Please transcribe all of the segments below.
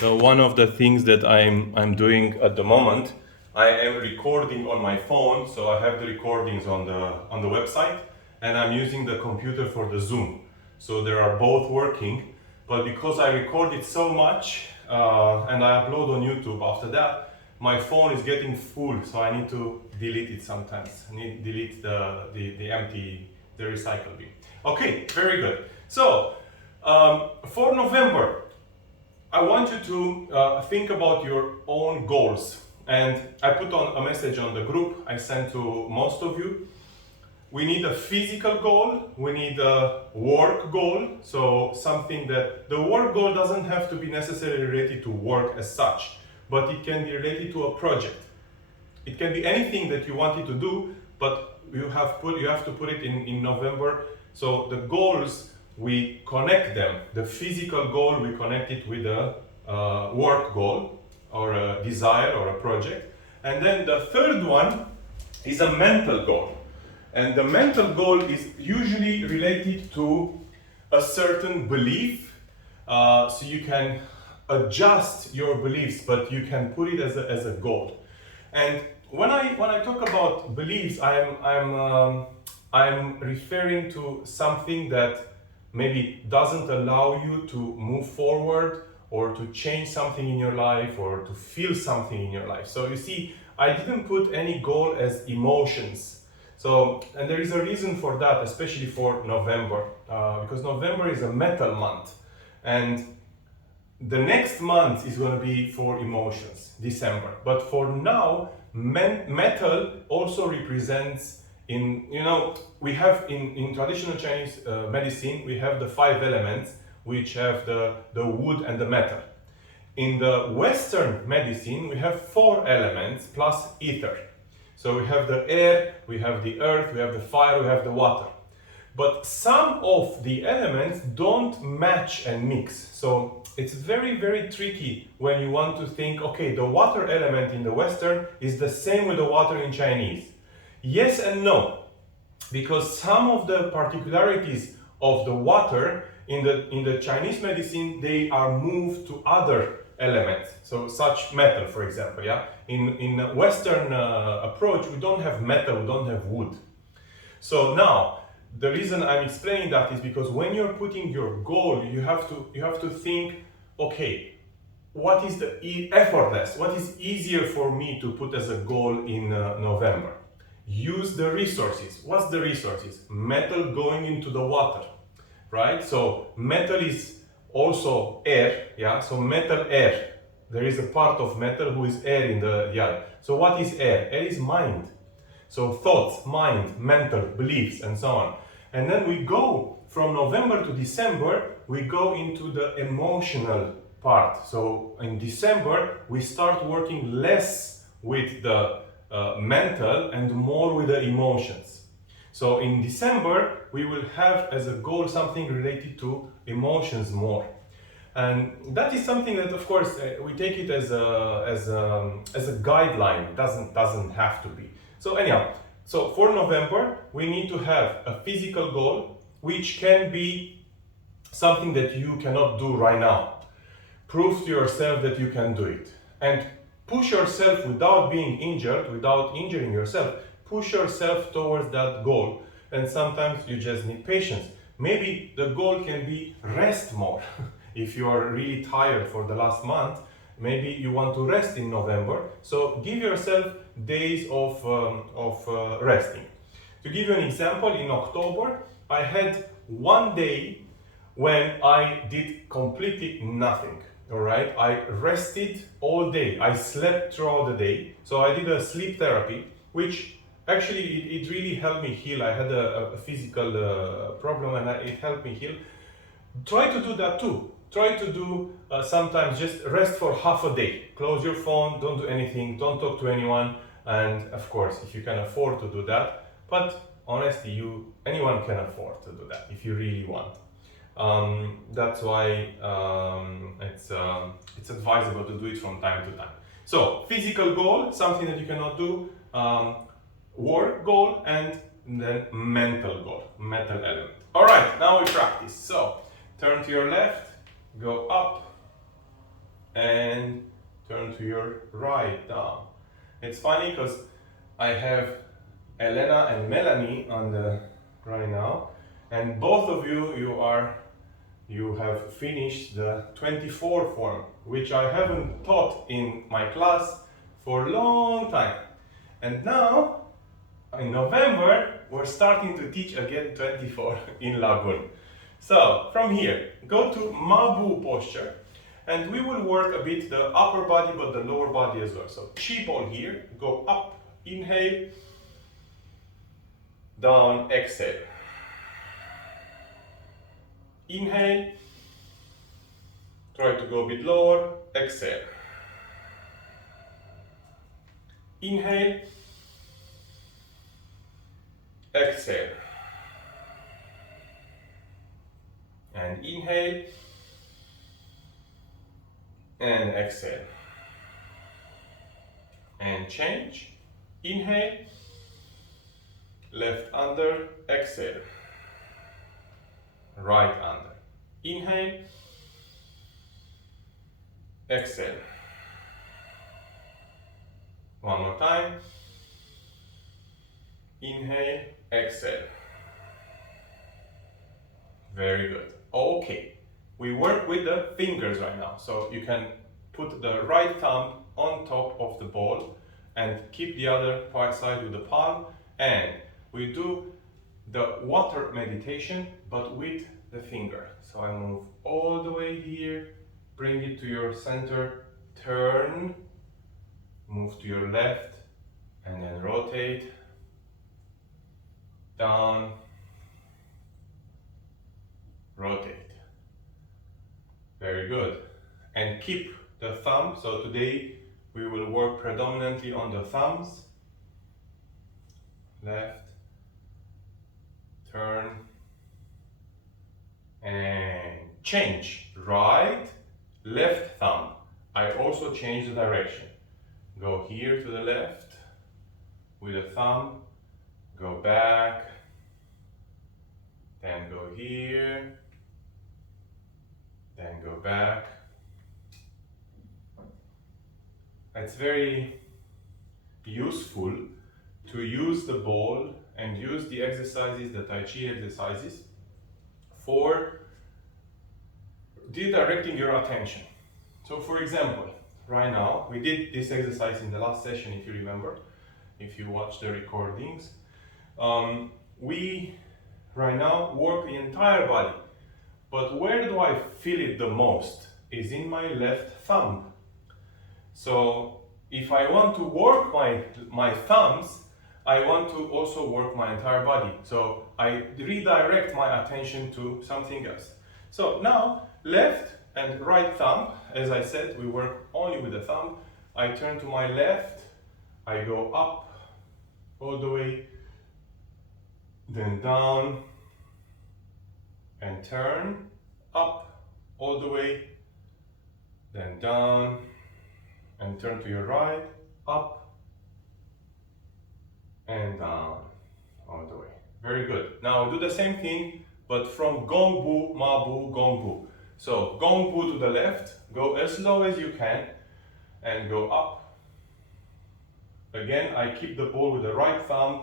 So one of the things that I'm doing at the moment, I am recording on my phone. So I have the recordings on the website, and I'm using the computer for the Zoom. So they are both working. But because I record it so much and I upload on YouTube after that, my phone is getting full. So I need to delete it sometimes. I need to delete the empty, the recycle bin. Okay, very good. So for November, I want you to think about your own goals. And I put on a message on the group I sent to most of you. We need a physical goal, we need a work goal. So something that the work goal doesn't have to be necessarily related to work as such, but it can be related to a project. It can be anything that you wanted to do, but you have to put it in November. So the goals, we connect them. The physical goal, we connect it with a work goal or a desire or a project. And then the third one is a mental goal. And the mental goal is usually related to a certain belief. So you can adjust your beliefs, but you can put it as a goal. And when I talk about beliefs, I'm referring to something that maybe doesn't allow you to move forward or to change something in your life or to feel something in your life. So you see, I didn't put any goal as emotions. So, and there is a reason for that, especially for November, because November is a metal month, and the next month is going to be for emotions, December. But for now, metal also represents we have in traditional Chinese medicine, we have the 5 elements, which have the wood and the metal. In the Western medicine, we have 4 elements plus ether. So we have the air, we have the earth, we have the fire, we have the water. But some of the elements don't match and mix. So it's very, very tricky when you want to think, okay, the water element in the Western is the same with the water in Chinese. Yes and no, because some of the particularities of the water in the Chinese medicine, they are moved to other elements. So such metal, for example, yeah. In Western approach, we don't have metal, we don't have wood. So now, the reason I'm explaining that is because when you're putting your goal, you have to think, okay, what is the effortless? What is easier for me to put as a goal in November? Use the resources. What's the resources? Metal going into the water, right? So metal is also air, yeah. So metal, air. There is a part of metal who is air in the other. So what is air? Air is mind. So thoughts, mind, mental, beliefs, and so on. And then we go from November to December, we go into the emotional part. So in December, we start working less with the mental and more with the emotions. So in December, we will have as a goal something related to emotions more. And that is something that, of course, we take it as a guideline. It doesn't have to be. So anyhow, so for November, we need to have a physical goal, which can be something that you cannot do right now. Prove to yourself that you can do it. And push yourself without being injured, without injuring yourself. Push yourself towards that goal. And sometimes you just need patience. Maybe the goal can be rest more. If you are really tired for the last month, maybe you want to rest in November. So give yourself days of resting. To give you an example, in October, I had one day when I did completely nothing. All right, I rested all day. I slept throughout the day. So I did a sleep therapy, which actually it really helped me heal. I had a physical problem, and it helped me heal. Try to do that too. Try to do sometimes just rest for half a day. Close your phone, don't do anything, don't talk to anyone. And of course, if you can afford to do that, but honestly, anyone can afford to do that if you really want. That's why it's advisable to do it from time to time. So physical goal, something that you cannot do, work goal, and then mental goal, mental element. All right, now we practice. So turn to your left, go up, and turn to your right, down. It's funny because I have Elena and Melanie on the right now, and both of you, you have finished the 24 form, which I haven't taught in my class for a long time. And now, in November, we're starting to teach again 24 in Lagoon. So, from here, go to Mabu posture, and we will work a bit the upper body but the lower body as well. So, chi ball here, go up, inhale, down, exhale. Inhale, try to go a bit lower, exhale. Inhale, exhale. And inhale, and exhale. And change. Inhale, left under, exhale. Right under. Inhale, exhale. One more time. Inhale, exhale. Very good. Okay, we work with the fingers right now. So you can put the right thumb on top of the ball and keep the other side with the palm. And we do the water meditation, but with the finger. So I move all the way here, bring it to your center, turn, move to your left, and then rotate, down, rotate. Very good. And keep the thumb. So today we will work predominantly on the thumbs. Left, turn, and change. Right, left thumb. I also change the direction. Go here to the left with the thumb, go back, then go here, then go back. It's very useful to use the ball and use the exercises, the Tai Chi exercises, for redirecting your attention. So for example, right now, we did this exercise in the last session, if you remember, if you watch the recordings. We right now work the entire body, but where do I feel it the most? Is in my left thumb. So if I want to work my thumbs, I want to also work my entire body. So I redirect my attention to something else. So now, left and right thumb, as I said, we work only with the thumb. I turn to my left, I go up all the way, then down, and turn, up all the way, then down, and turn to your right, up, and down, all the way. Very good. Now do the same thing, but from Gong Bu, Ma Bu, Gong Bu. So Gong Bu to the left, go as slow as you can, and go up. Again, I keep the ball with the right thumb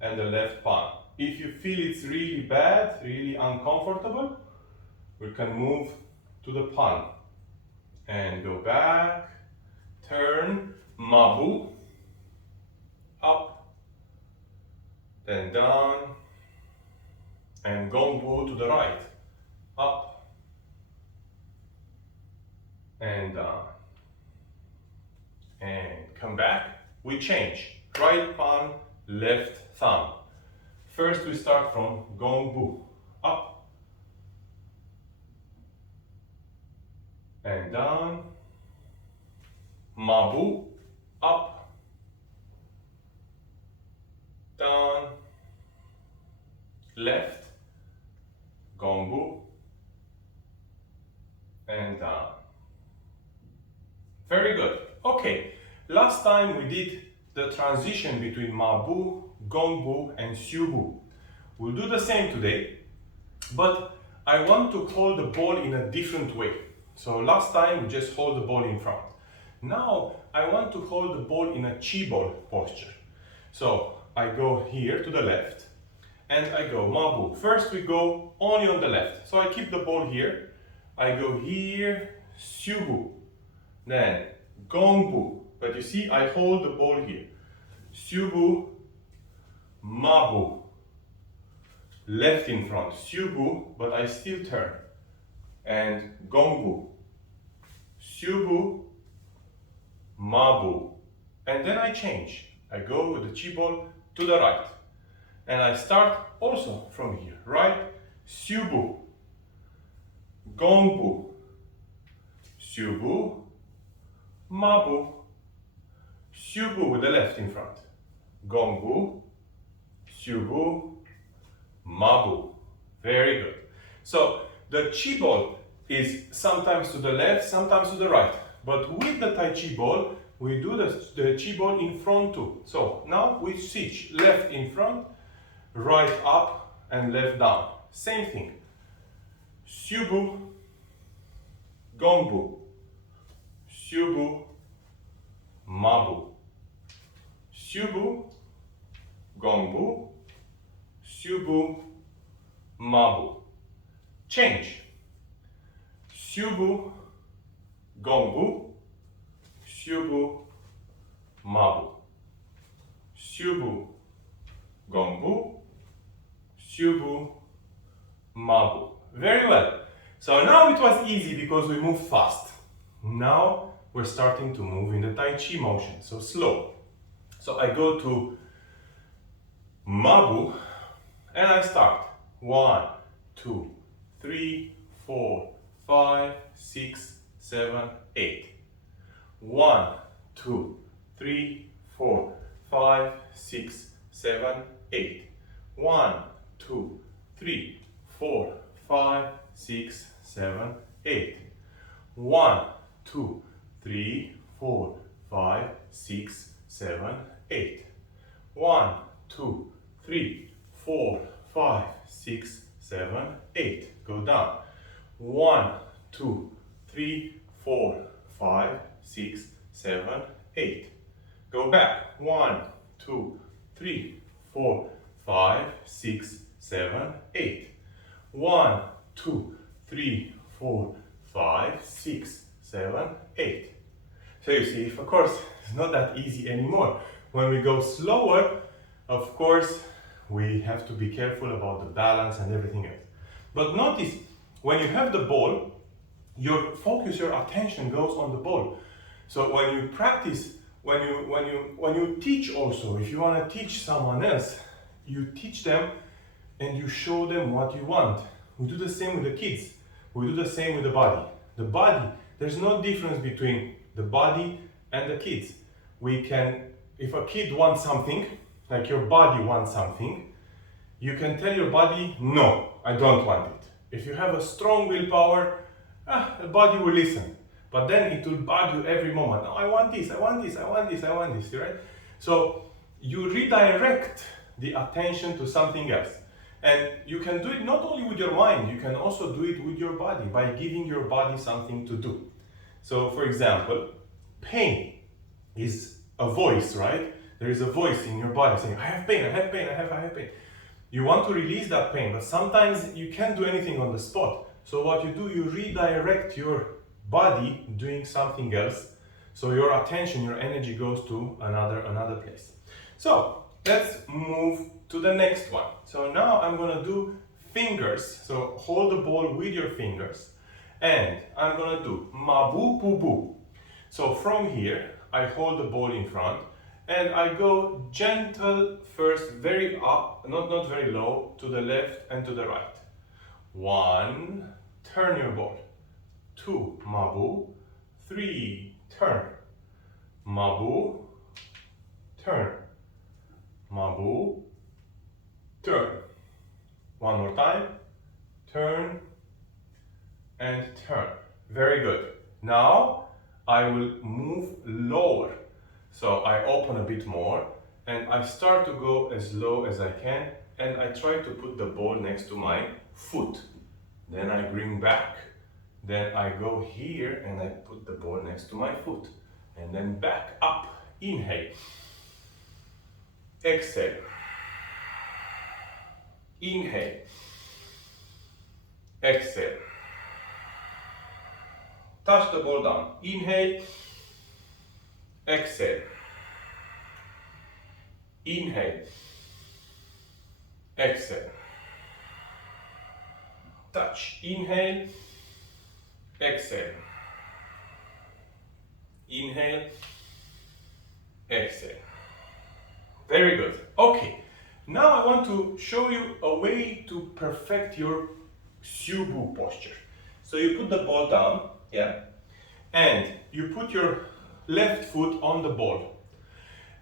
and the left palm. If you feel it's really bad, really uncomfortable, we can move to the palm. And go back, turn, Ma Bu, up, then down, and Gong Bu to the right, up, and down. And come back, we change, right palm, left thumb. First we start from Gong Bu, up, and down, Ma Bu, up, down, left, Gong Bu, and down. Very good. Okay, last time we did the transition between Ma Bu, Gong Bu, and Xiu Bu. We'll do the same today, but I want to hold the ball in a different way. So last time we just hold the ball in front. Now I want to hold the ball in a chi ball posture. So I go here to the left and I go mabu. First we go only on the left. So I keep the ball here. I go here, syubu. Then gongbu. But you see, I hold the ball here. Syubu, mabu. Left in front, syubu, but I still turn. And gongbu. Syubu, mabu. And then I change. I go with the chi ball to the right. And I start also from here. Right, syubu, gongbu, syubu, mabu, syubu with the left in front. Gongbu, syubu, mabu. Very good. So the chi ball is sometimes to the left, sometimes to the right. But with the Tai Chi ball, we do the chi ball in front too. So now we switch left in front, right up and left down. Same thing. Syubu, gongbu, syubu, mabu. Syubu, gongbu, syubu, mabu. Change. Syubu, gongbu, syubu, mabu. Syubu, gongbu, syubu, mabu. Very well. So now it was easy because we moved fast. Now we're starting to move in the Tai Chi motion, so slow. So I go to mabu and I start. 1, 2, 3, 4, 5, 6, 7, 8. 1, 2, 3, 4, 5, 6, 7, 8. 1, 2, 3, 4, 5, 6, 7, 8. 1, 2, 3, 4, 5, 6, 7, 8. 1, 2, 3, 4, 5, 6, 7, 8. Go down. 1, 2, 3, 4, 5, 6, 7, 8. Go back. 1, 2, 3, 4, 5, 6, 7, 8. 1, 2, 3, 4, 5, 6, 7, 8. So you see, of course, it's not that easy anymore. When we go slower, of course, we have to be careful about the balance and everything else. But notice, when you have the ball, your focus, your attention goes on the ball. So when you practice, when you teach also, if you want to teach someone else, you teach them and you show them what you want. We do the same with the kids. We do the same with the body. The body, there's no difference between the body and the kids. We can, if a kid wants something, like your body wants something, you can tell your body, no, I don't want it. If you have a strong willpower, the body will listen. But then it will bug you every moment. No, I want this, I want this, I want this, I want this, right? So you redirect the attention to something else. And you can do it not only with your mind, you can also do it with your body by giving your body something to do. So for example, pain is a voice, right? There is a voice in your body saying, I have pain, I have pain, I have pain. You want to release that pain, but sometimes you can't do anything on the spot. So what you do, you redirect your body doing something else. So your attention, your energy goes to another place. So let's move to the next one. So now I'm gonna do fingers. So hold the ball with your fingers. And I'm gonna do mabu pubu. So from here, I hold the ball in front and I go gentle first, very up, not very low, to the left and to the right. 1, turn your ball. 2, mabu. 3, turn. Mabu, turn. Mabu, turn. One more time. Turn and turn. Very good. Now I will move lower. So I open a bit more and I start to go as low as I can and I try to put the ball next to my foot. Then I bring back. Then I go here and I put the ball next to my foot. And then back up. Inhale. Exhale. Inhale. Exhale. Touch the ball down. Inhale. Exhale. Inhale. Exhale. Touch. Inhale. Exhale. Inhale. Exhale. Very good. Okay. Now I want to show you a way to perfect your Syubu posture. So you put the ball down, yeah, and you put your left foot on the ball.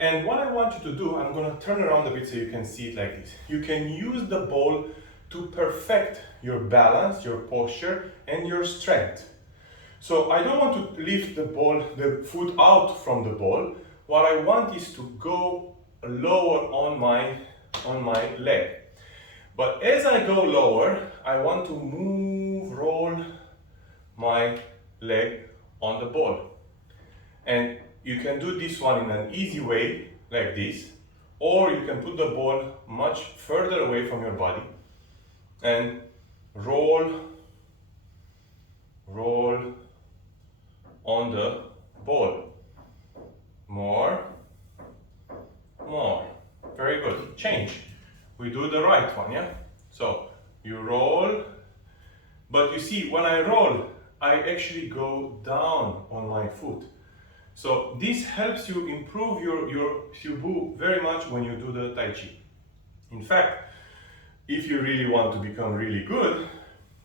And what I want you to do, I'm going to turn around a bit so you can see it like this. You can use the ball to perfect your balance, your posture, and your strength. So I don't want to lift the foot out from the ball. What I want is to go lower on my leg. But as I go lower, I want to roll my leg on the ball. And you can do this one in an easy way, like this, or you can put the ball much further away from your body and roll on the ball. More. Very good. Change. We do the right one, yeah? So you roll, but you see, when I roll, I actually go down on my foot. So this helps you improve your Syubu very much when you do the Tai Chi. In fact, if you really want to become really good,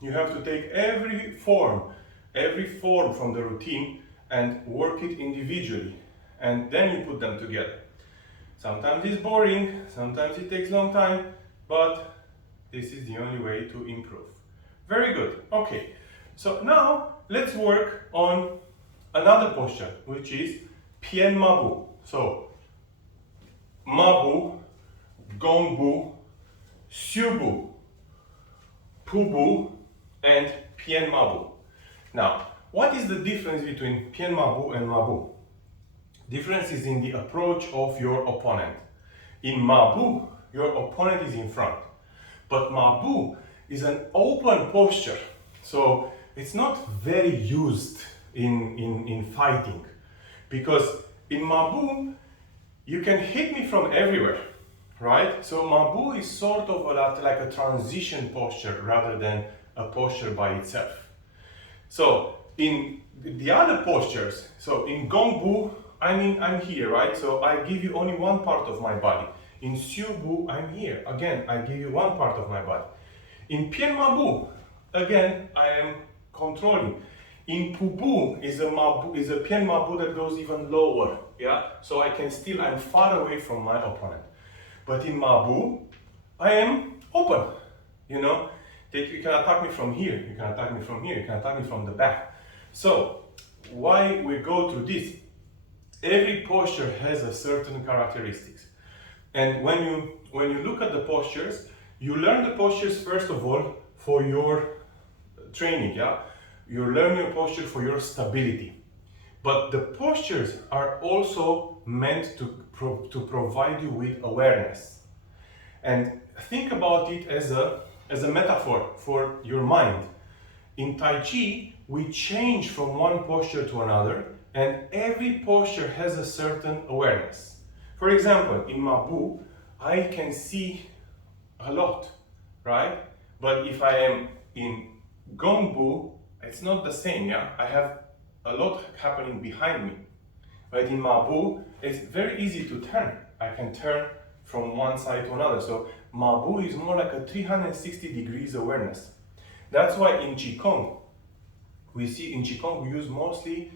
you have to take every form from the routine and work it individually. And then you put them together. Sometimes it's boring, sometimes it takes a long time, but this is the only way to improve. Very good. Okay, so now let's work on another posture, which is Pian Mabu. So, Mabu, Gongbu, Syubu, Pubu, and Pian Mabu. Now, what is the difference between Pian Mabu and Mabu? Difference is in the approach of your opponent. In Mabu, your opponent is in front. But Mabu is an open posture. So it's not very used in fighting. Because in Mabu, you can hit me from everywhere, right? So Mabu is sort of like a transition posture rather than a posture by itself. So in the other postures, so in Gongbu, I'm here, right? So I give you only one part of my body. In Syubu, I'm here. Again, I give you one part of my body. In Pian Mabu, again, I am controlling. In Pubu is a Pian Mabu that goes even lower, yeah? So I'm far away from my opponent. But in Mabu, I am open, you know? You can attack me from here, you can attack me from here, you can attack me from the back. So, why we go through this? Every posture has a certain characteristics. And when you look at the postures, you learn the postures first of all for your training, yeah? You learn your posture for your stability. But the postures are also meant to provide you with awareness. And think about it as a metaphor for your mind. In Tai Chi, we change from one posture to another, and every posture has a certain awareness. For example, in Mabu, I can see a lot, right? But if I am in Gongbu, it's not the same, yeah? I have a lot happening behind me. But in Mabu, it's very easy to turn. I can turn from one side to another. So Mabu is more like a 360 degrees awareness. That's why in Qigong, we use mostly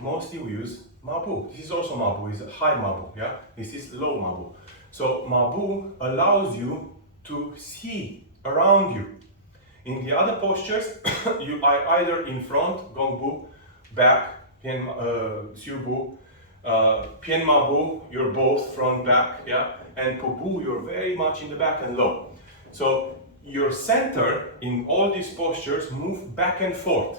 we use Mabu. This is also Mabu, is high Mabu, yeah? This is low Mabu. So Mabu allows you to see around you. In the other postures, you are either in front, Gongbu, back, Syubu, Pian Mabu, you're both front, back, yeah? And Pubu, you're very much in the back and low. So your center in all these postures move back and forth.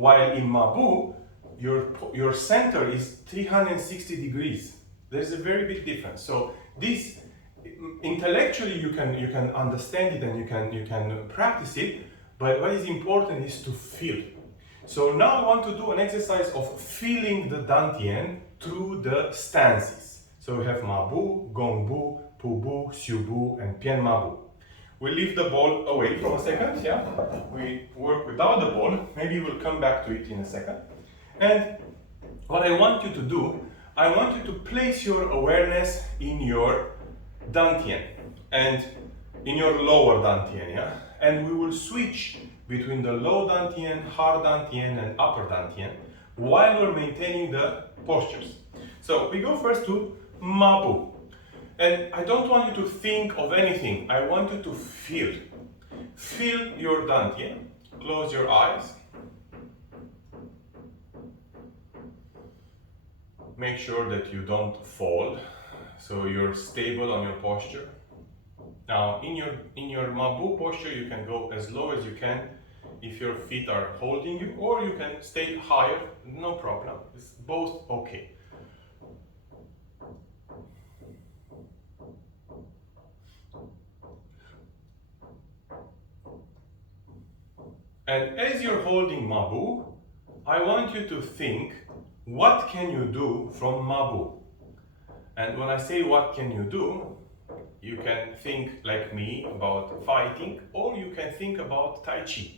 While in Mabu, your center is 360 degrees. There's a very big difference. So this, intellectually you can understand it and you can practice it, but what is important is to feel. So now I want to do an exercise of feeling the dantian through the stances. So we have Mabu, Gongbu, Pubu, Xiubu, and Pian Mabu. We leave the ball away for a second, yeah? We work without the ball. Maybe we'll come back to it in a second. And what I want you to do, I want you to place your awareness in your dantian and in your lower dantian, yeah? And we will switch between the low dantian, hard dantian, and upper dantian while we're maintaining the postures. So we go first to Mabu. And I don't want you to think of anything. I want you to feel. Feel your dantian. Close your eyes. Make sure that you don't fall, so you're stable on your posture. Now, in your Mabu posture, you can go as low as you can if your feet are holding you, or you can stay higher, no problem. It's both okay. And as you're holding Mabu, I want you to think, what can you do from Mabu? And when I say what can you do, you can think like me about fighting, or you can think about Tai Chi.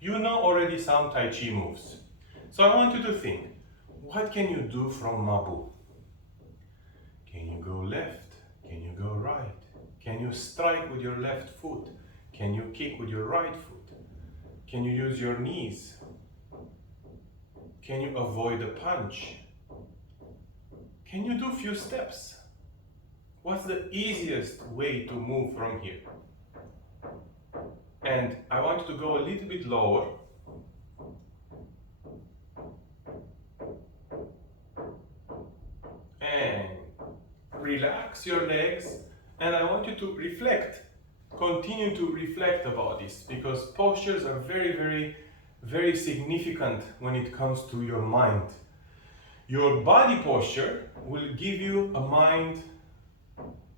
You know already some Tai Chi moves. So I want you to think, what can you do from Mabu? Can you go left? Can you go right? Can you strike with your left foot? Can you kick with your right foot? Can you use your knees? Can you avoid a punch? Can you do a few steps? What's the easiest way to move from here? And I want you to go a little bit lower. And relax your legs. And I want you to reflect. Continue to reflect about this, because postures are very, very significant when it comes to your mind. Your body posture will give you a mind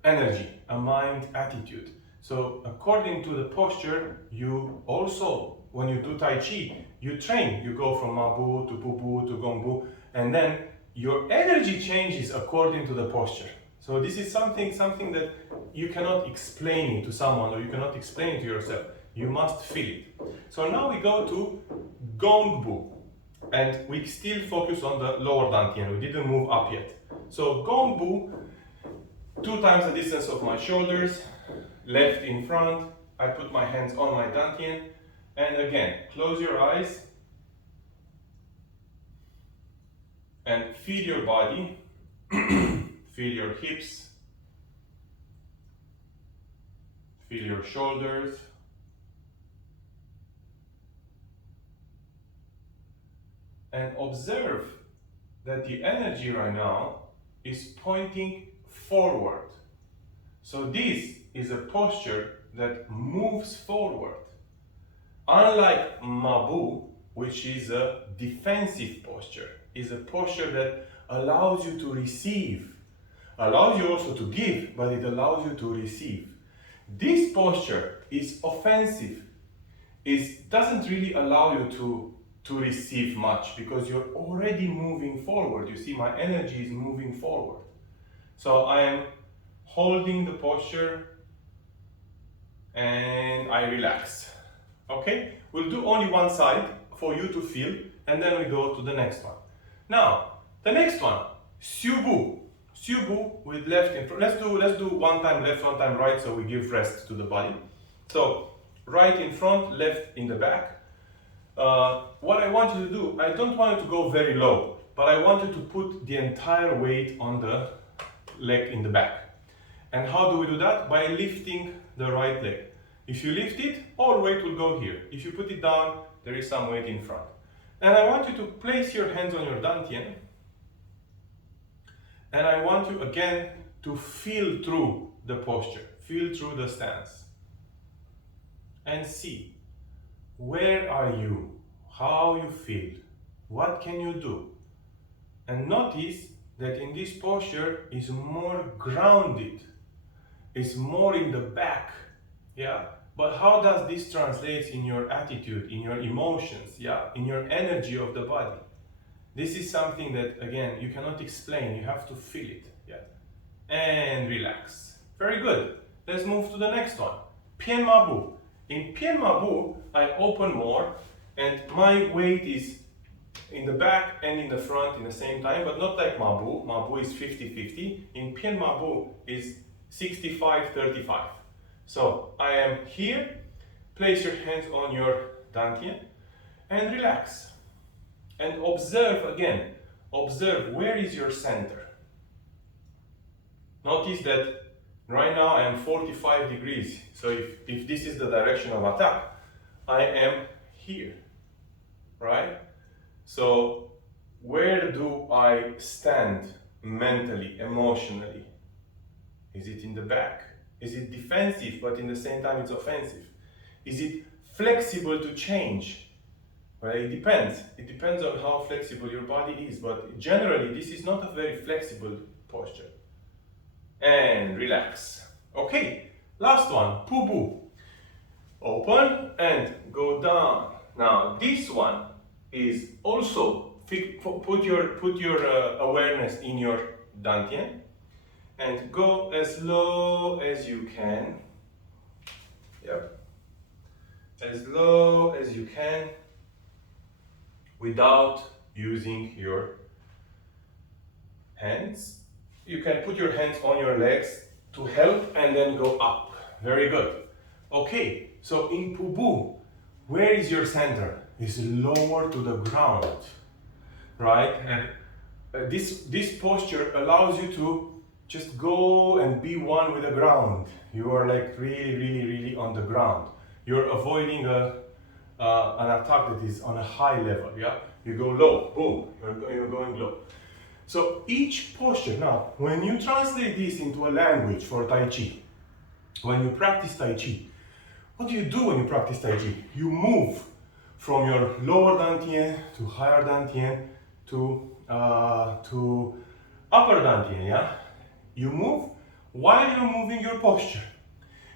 energy, a mind attitude. So according to the posture, you also, when you do Tai Chi, you train. You go from Mabu to Pubu to Gongbu, and then your energy changes according to the posture. So this is something that you cannot explain it to someone, or you cannot explain it to yourself. You must feel it. So now we go to Gongbu, and we still focus on the lower dantian. We didn't move up yet. So Gongbu, 2 times the distance of my shoulders, left in front. I put my hands on my dantian, and again, close your eyes and feel your body. Feel your hips, feel your shoulders, and observe that the energy right now is pointing forward. So this is a posture that moves forward. Unlike Mabu, which is a defensive posture, is a posture that allows you to receive. Allows you also to give, but it allows you to receive. This posture is offensive. It doesn't really allow you to receive much, because you're already moving forward. You see, my energy is moving forward. So I am holding the posture and I relax. Okay? We'll do only one side for you to feel, and then we go to the next one. Now, the next one, Xiubu. Xiubu with left in front. Let's do one time left, one time right, so we give rest to the body. So right in front, left in the back. What I want you to do, I don't want you to go very low, but I want you to put the entire weight on the leg in the back. And how do we do that? By lifting the right leg. If you lift it, all weight will go here. If you put it down, there is some weight in front. And I want you to place your hands on your dantian. And I want you again to feel through the posture, feel through the stance. And see, where are you? how you feel, what can you do. And notice that in this posture is more grounded, is more in the back, yeah? But how does this translate in your attitude, in your emotions, yeah? In your energy of the body? This is something that, again, you cannot explain, you have to feel it, yeah? And relax. Very good. Let's move to the next one. Pien Mabu. In Pien Mabu, I open more, and my weight is in the back and in the front in the same time, but not like Mabu. Mabu is 50-50. In Pien Mabu is 65-35. So I am here. Place your hands on your dantian and relax. And observe again. Observe where is your center. Notice that right now I am 45 degrees. So if this is the direction of attack, I am here, right? So where do I stand mentally, emotionally? Is it in the back? Is it defensive, but in the same time it's offensive? Is it flexible to change? Well, it depends. It depends on how flexible your body is, but generally this is not a very flexible posture. And relax. Okay, last one, Pubu. Open and go down. Now this one is also put your awareness in your dantian and go as low as you can. Yep. As low as you can without using your hands. You can put your hands on your legs to help and then go up. Very good. Okay, so in Pubu, where is your center? It's lower to the ground, right? And this posture allows you to just go and be one with the ground. You are like really on the ground. You're avoiding an attack that is on a high level, yeah? You go low, boom, you're going low. So each posture, now, when you translate this into a language for Tai Chi, when you practice Tai Chi, what do you do when you practice Tai Chi? You move from your lower dantian to higher dantian to upper dantian, yeah? You move while you're moving your posture.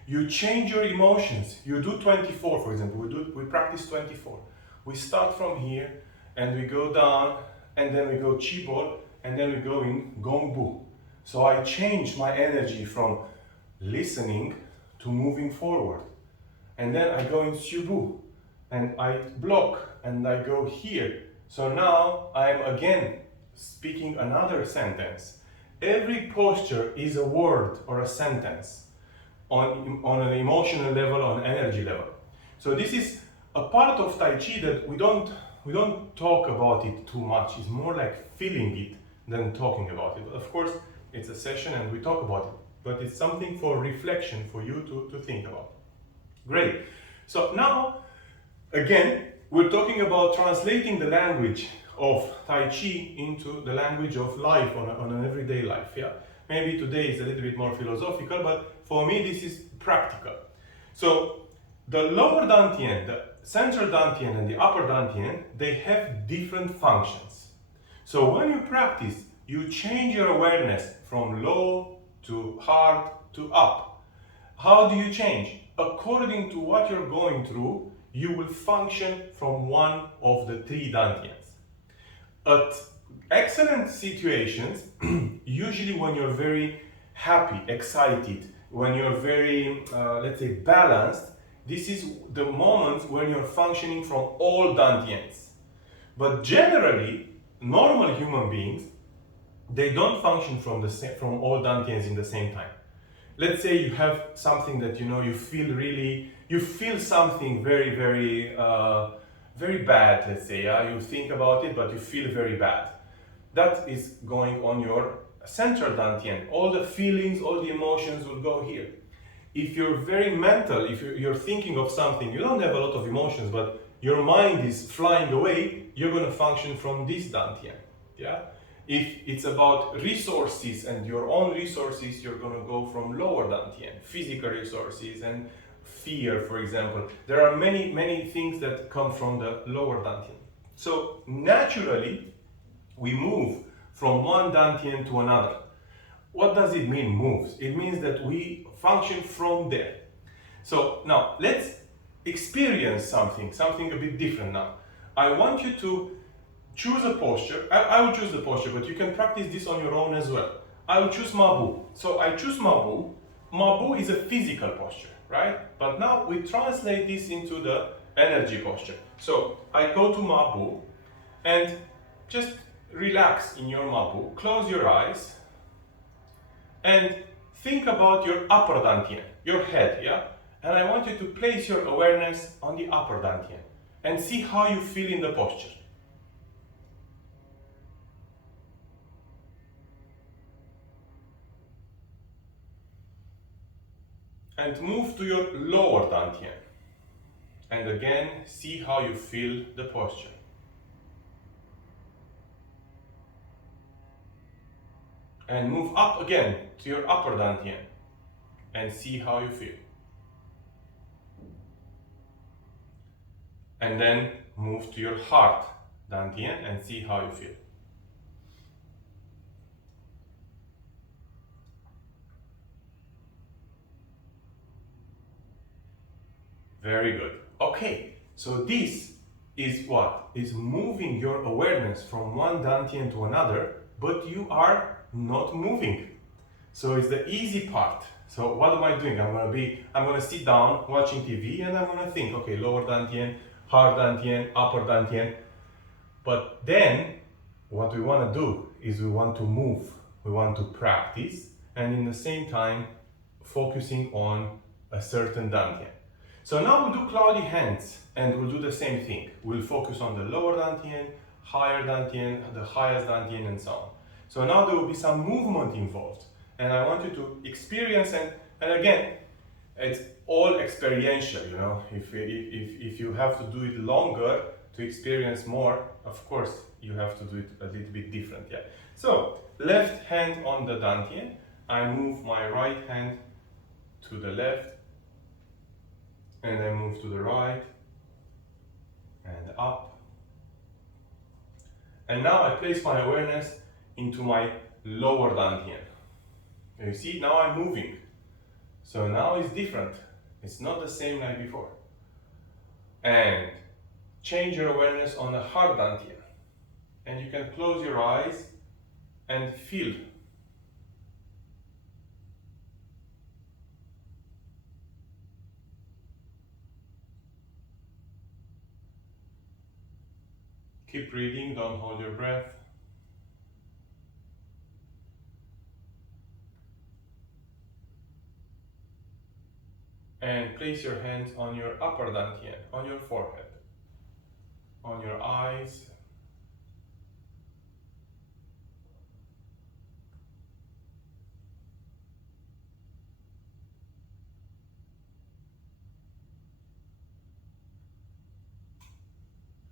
You change your emotions. You do 24, for example. We practice 24. We start from here and we go down and then we go Chi Bol and then we go in Gong Bu. So I change my energy from listening to moving forward. And then I go in Xiu Bu and I block and I go here. So now I am again speaking another sentence. Every posture is a word or a sentence on an emotional level, on energy level. So this is a part of Tai Chi that we don't talk about it too much. It's more like feeling it than talking about it. But of course, it's a session and we talk about it. But it's something for reflection for you to think about. Great. So now, again, we're talking about translating the language of Tai Chi into the language of life on an everyday life. Yeah. Maybe today is a little bit more philosophical, but for me this is practical. So the lower dantian, the central dantian and the upper dantian, they have different functions. So when you practice, you change your awareness from low to hard to up. How do you change? According to what you're going through, you will function from one of the three dantians. At excellent situations, usually when you're very happy, excited, when you're very, let's say, balanced, this is the moments when you're functioning from all dantians. But generally, normal human beings, they don't function from all dantians in the same time. Let's say you have something that you feel something very bad, let's say, you think about it, but you feel very bad. That is going on your central dantian. All the feelings, all the emotions will go here. If you're very mental, if you're thinking of something, you don't have a lot of emotions, but your mind is flying away, you're going to function from this dantian, yeah? If it's about resources and your own resources, you're going to go from lower dantian, physical resources and fear, for example. There are many things that come from the lower dantian. So naturally, we move from one dantian to another. What does it mean, moves? It means that we function from there. So now let's experience something a bit different now. I want you to choose a posture. I will choose the posture, but you can practice this on your own as well. I will choose Mabu. So I choose Mabu. Mabu is a physical posture, right? But now we translate this into the energy posture. So I go to Mabu and just relax in your Mabu. Close your eyes and think about your upper dantian, your head, yeah? And I want you to place your awareness on the upper dantian and see how you feel in the posture. And move to your lower dantian. And again, see how you feel the posture. And move up again to your upper dantian and see how you feel. And then move to your heart dantian and see how you feel. Very good. Okay, so this is what? Is moving your awareness from one dantian to another, but you are not moving. So it's the easy part. So what am I doing? I'm gonna sit down watching TV and I'm gonna think, okay, lower dantian, heart dantian, upper dantian. But then what we wanna do is we want to move, we want to practice, and in the same time focusing on a certain dantian. So now we'll do cloudy hands and we'll do the same thing. We'll focus on the lower dantian, higher dantian, the highest dantian, and so on. So now there will be some movement involved. And I want you to experience, and again, it's all experiential, you know. If you have to do it longer to experience more, of course, you have to do it a little bit different, yeah. So, left hand on the dantian, I move my right hand to the left, and I move to the right, and up. And now I place my awareness into my lower dantian. You see, now I'm moving. So now it's different. It's not the same like before. And change your awareness on the heart dantian. And you can close your eyes and feel. Keep breathing, don't hold your breath. And place your hands on your upper dantian, on your forehead, on your eyes.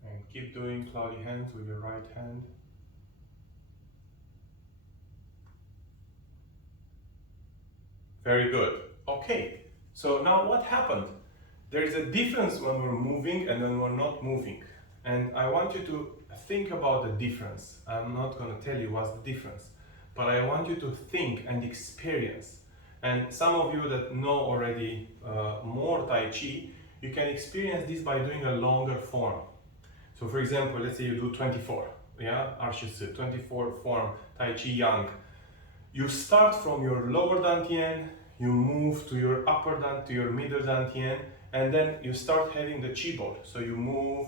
And keep doing cloudy hands with your right hand. Very good. Okay. So now what happened? There is a difference when we're moving and when we're not moving. And I want you to think about the difference. I'm not going to tell you what's the difference, but I want you to think and experience. And some of you that know already more Tai Chi, you can experience this by doing a longer form. So for example, let's say you do 24, yeah, 24 form Tai Chi Yang. You start from your lower dantian, you move to your upper dantian, to your middle dantian, and then you start having the chi ball. So you move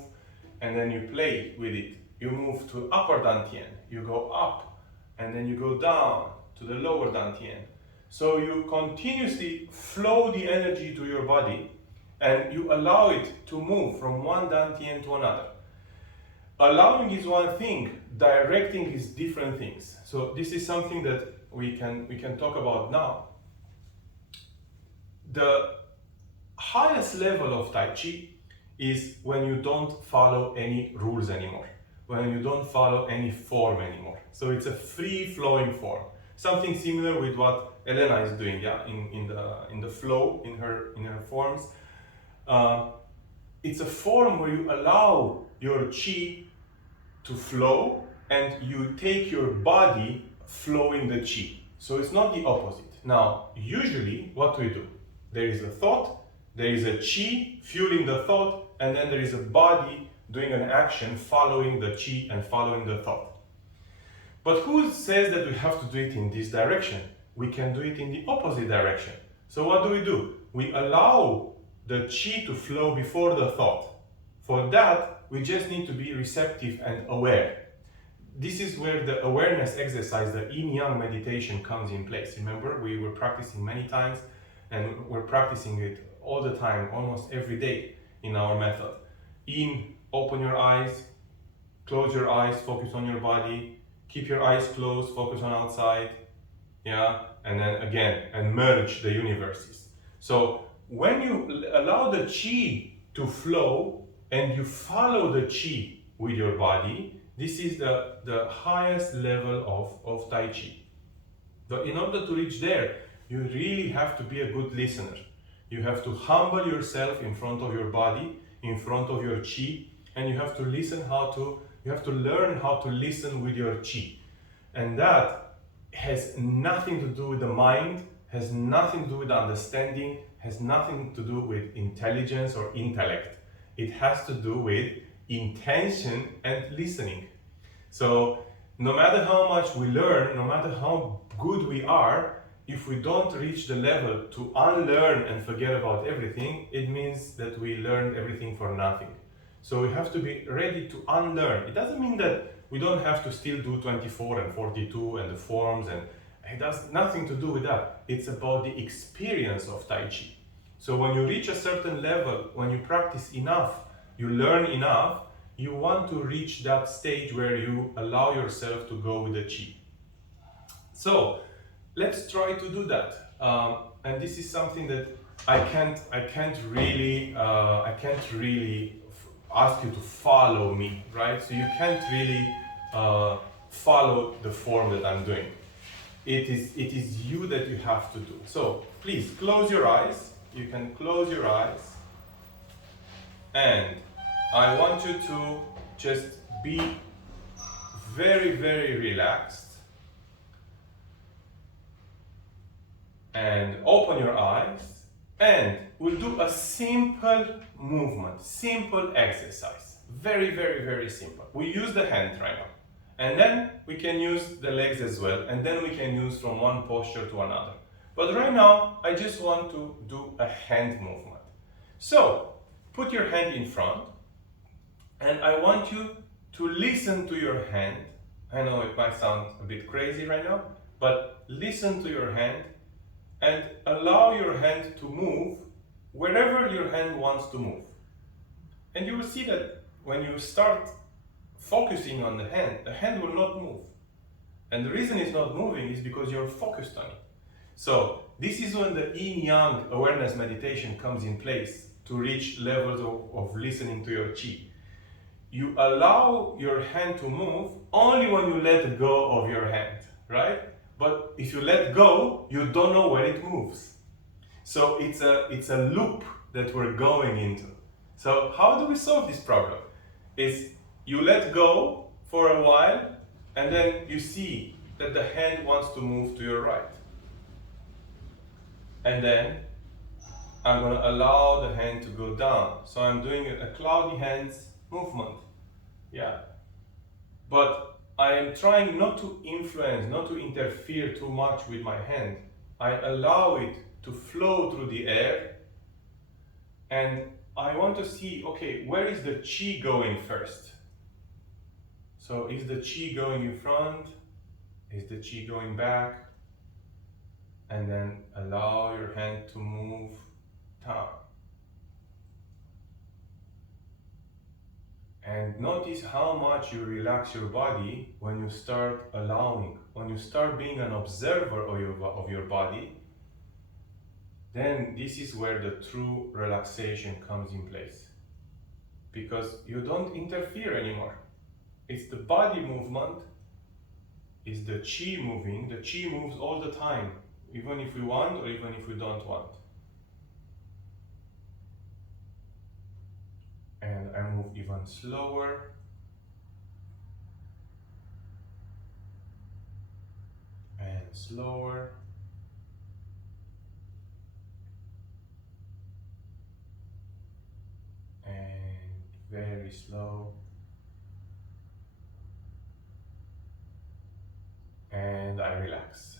and then you play with it. You move to upper dantian, you go up, and then you go down to the lower dantian. So you continuously flow the energy to your body and you allow it to move from one dantian to another. Allowing is one thing, directing is different things. So this is something that we can talk about now. The highest level of Tai Chi is when you don't follow any rules anymore, when you don't follow any form anymore. So it's a free-flowing form. Something similar with what Elena is doing, yeah, in the flow, in her forms. It's a form where you allow your chi to flow and you take your body flowing the chi. So it's not the opposite. Now, usually what we do, there is a thought, there is a chi fueling the thought, and then there is a body doing an action following the chi and following the thought. But who says that we have to do it in this direction? We can do it in the opposite direction. So what do? We allow the chi to flow before the thought. For that, we just need to be receptive and aware. This is where the awareness exercise, the yin-yang meditation comes in place. Remember, we were practicing many times and we're practicing it all the time, almost every day in our method. In, open your eyes, close your eyes, focus on your body, keep your eyes closed, focus on outside, yeah, and then again, and merge the universes. So when you allow the chi to flow and you follow the chi with your body, this is the highest level of Tai Chi. But in order to reach there, you really have to be a good listener. You have to humble yourself in front of your body, in front of your chi, and you have to you have to learn how to listen with your chi. And that has nothing to do with the mind, has nothing to do with understanding, has nothing to do with intelligence or intellect. It has to do with intention and listening. So no matter how much we learn, no matter how good we are, if we don't reach the level to unlearn and forget about everything, it means that we learned everything for nothing. So we have to be ready to unlearn. It doesn't mean that we don't have to still do 24 and 42 and the forms, and it has nothing to do with that. It's about the experience of Tai Chi. So when you reach a certain level, when you practice enough, you learn enough, you want to reach that stage where you allow yourself to go with the Chi. So let's try to do that. And this is something that I can't really ask you to follow me, right? So you can't really follow the form that I'm doing. It is you that you have to do. So please close your eyes. You can close your eyes, and I want you to just be very, very relaxed and open your eyes, and we'll do a simple movement, simple exercise. Very, very, very simple. We use the hand right now, and then we can use the legs as well, and then we can use from one posture to another. But right now, I just want to do a hand movement. So, put your hand in front, and I want you to listen to your hand. I know it might sound a bit crazy right now, but listen to your hand and allow your hand to move wherever your hand wants to move. And you will see that when you start focusing on the hand will not move. And the reason it's not moving is because you're focused on it. So this is when the yin-yang awareness meditation comes in place to reach levels of listening to your chi. You allow your hand to move only when you let go of your hand, right? But if you let go, you don't know where it moves. So it's a loop that we're going into. So how do we solve this problem? Is you let go for a while, and then you see that the hand wants to move to your right. And then I'm going to allow the hand to go down. So I'm doing a cloudy hands movement. Yeah. But I am trying not to influence, not to interfere too much with my hand. I allow it to flow through the air, and I want to see, okay, where is the chi going first? So is the chi going in front? Is the chi going back? And then allow your hand to move down. And notice how much you relax your body when you start allowing, when you start being an observer of your body. Then this is where the true relaxation comes in place. Because you don't interfere anymore. It's the body movement. is the chi moving. The chi moves all the time, even if we want or even if we don't want. And I move even slower. And slower. And very slow. And I relax.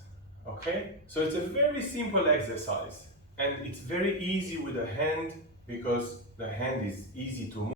Okay? So it's a very simple exercise. And it's very easy with the hand because the hand is easy to move.